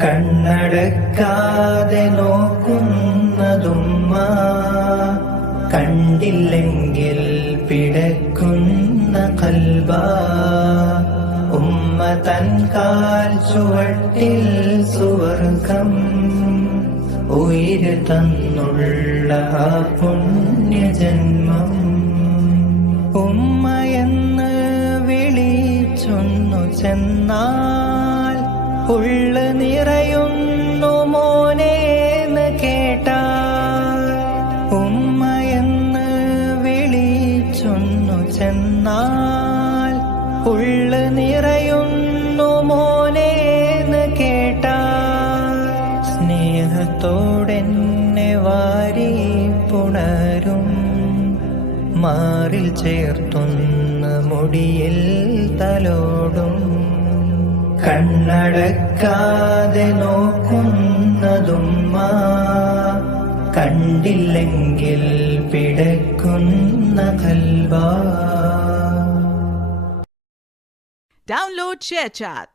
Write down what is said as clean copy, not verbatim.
കണ്ണടക്കാതെ നോക്കുന്നതുമ്മ, കണ്ടില്ലെങ്കിൽ പിടക്കുന്ന കൽബ. ഉമ്മ തൻ കാൽ ചുവട്ടിൽ സുവർഗം ഉയിര് തന്നുള്ള ആ പുണ്യജന്മം. ഉമ്മയെന്ന് വിളിച്ചൊന്നു ചെന്നാൽ ഉള്ളു നിറയുന്നു മോനേന്ന് കേട്ടാൽ. ഉമ്മയെന്ന് വിളിച്ചൊന്നു ചെന്നാൽ ഉള്ളു നിറയുന്നു മോനേന്ന് കേട്ടാൽ. സ്നേഹത്തോടെന്നെ വാരി പുണരും, മാറിൽ ചേർത്തുന്ന മുടിയിൽ തലോടും. കണ്ണടക്കാതെ നോക്കുന്നതുമ്മ, കണ്ടില്ലെങ്കിൽ പിടക്കുന്ന കൽബ. Download ShareChat.